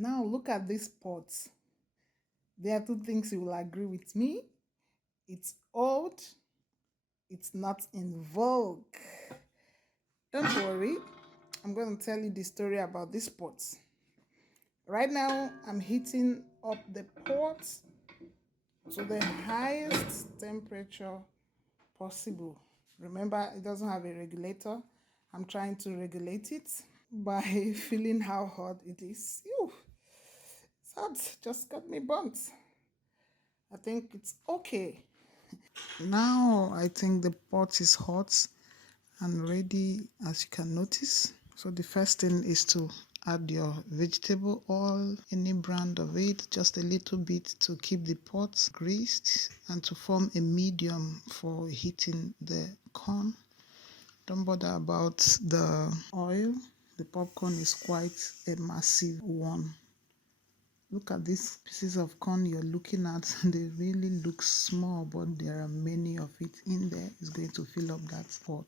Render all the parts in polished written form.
Now look at these pots. There are two things you will agree with me. It's old, it's not in vogue. Don't worry, I'm going to tell you the story about these pots. Right now, I'm heating up the pot to the highest temperature possible. Remember, it doesn't have a regulator. I'm trying to regulate it by feeling how hot it is. Ew, it's hot, just got me burnt. I think it's okay. Now I think the pot is hot and ready, as you can notice. So the first thing is to add your vegetable oil, any brand of it, just a little bit to keep the pot greased and to form a medium for heating the corn. Don't bother about the oil. The popcorn is quite a massive one. Look at these pieces of corn you're looking at. They really look small, but there are many of it in there. It's going to fill up that pot.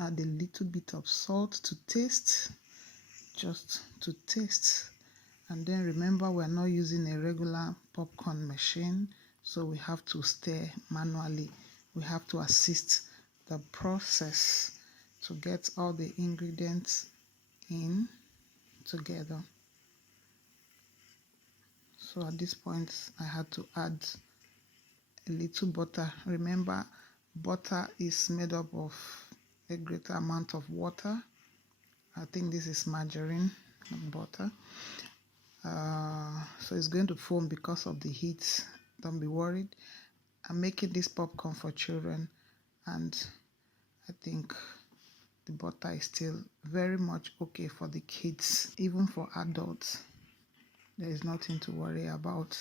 Add a little bit of salt to taste, just to taste. And then remember, we're not using a regular popcorn machine, so we have to stir manually. We have to assist the process to get all the ingredients in together. So at this point, I had to add a little butter. Remember, butter is made up of a greater amount of water. I think this is margarine, not butter. So it's going to foam because of the heat. Don't be worried. I'm making this popcorn for children, and I think the butter is still very much okay for the kids. Even for adults, there is nothing to worry about.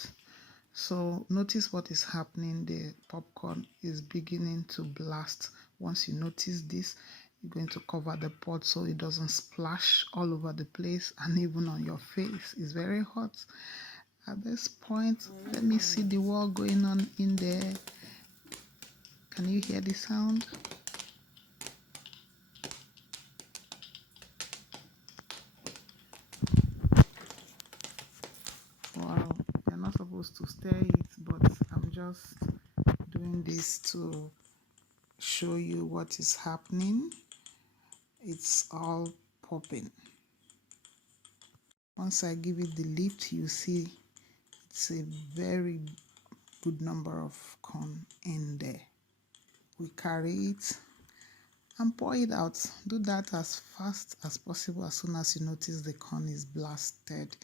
So notice what is happening. The popcorn is beginning to blast. Once you notice this, you're going to cover the pot so it doesn't splash all over the place and even on your face. It's very hot. At this point, let me see the wall going on in there. Can you hear the sound? Wow, you're not supposed to stir it, but I'm just doing this to show you what is happening. It's all popping. Once I give it the lift, you see it's a very good number of corn in there. We carry it and pour it out. Do that as fast as possible as soon as you notice the corn is blasted.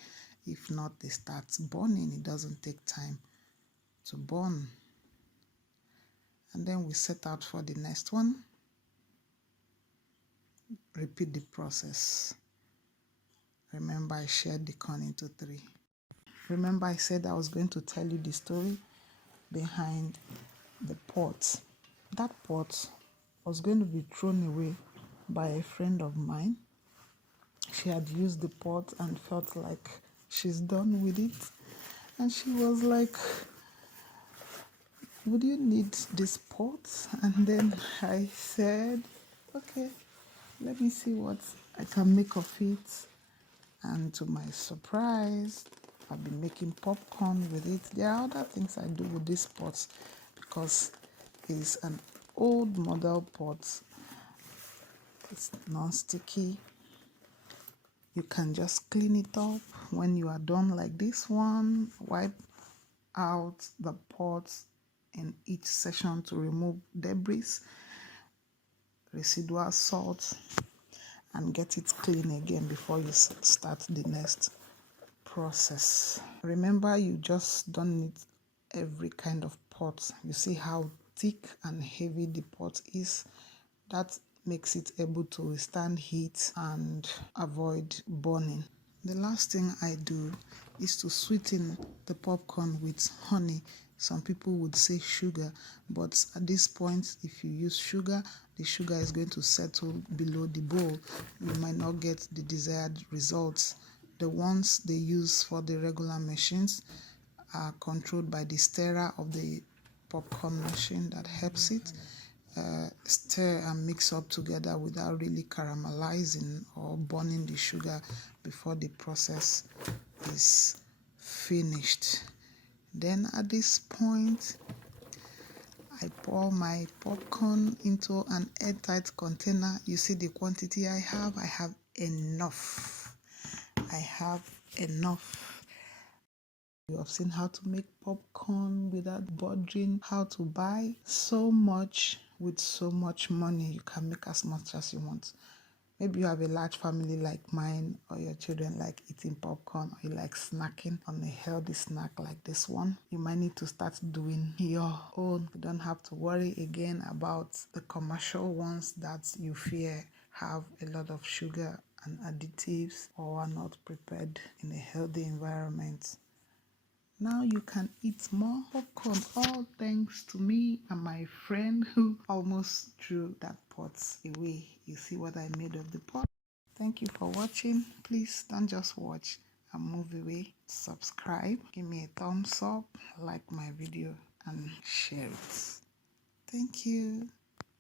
If not, they start burning. It doesn't take time to burn. And then we set out for the next one. Repeat the process. Remember, I shared the corn into 3. Remember, I said I was going to tell you the story behind the pot. That pot was going to be thrown away by a friend of mine. She had used the pot and felt like she's done with it. And she was like, would you need this pot? And then I said, okay, let me see what I can make of it. And to my surprise, I've been making popcorn with it. There are other things I do with this pot because it's an old model pot. It's non-sticky. You can just clean it up when you are done like this one. Wipe out the pot in each section to remove debris, residual salt, and get it clean again before you start the next process. Remember, you just don't need every kind of pot. You see how thick and heavy the pot is. That makes it able to withstand heat and avoid burning. The last thing I do is to sweeten the popcorn with honey. Some people would say sugar, but at this point, if you use sugar, the sugar is going to settle below the bowl. You might not get the desired results. The ones they use for the regular machines are controlled by the stirrer of the popcorn machine that helps it. stir and mix up together without really caramelizing or burning the sugar before the process is finished. Then at this point, I pour my popcorn into an airtight container. You see the quantity I have? I have enough. I have enough. You have seen how to make popcorn without bothering how to buy so much with so much money. You can make as much as you want. Maybe you have a large family like mine, or your children like eating popcorn, or you like snacking on a healthy snack like this one. You might need to start doing your own. You don't have to worry again about the commercial ones that you fear have a lot of sugar and additives or are not prepared in a healthy environment. Now you can eat more popcorn, all thanks to me and my friend who almost threw that pot away. You see what I made of the pot? Thank you for watching. Please don't just watch and move away. Subscribe, give me a thumbs up, like my video and share it. Thank you.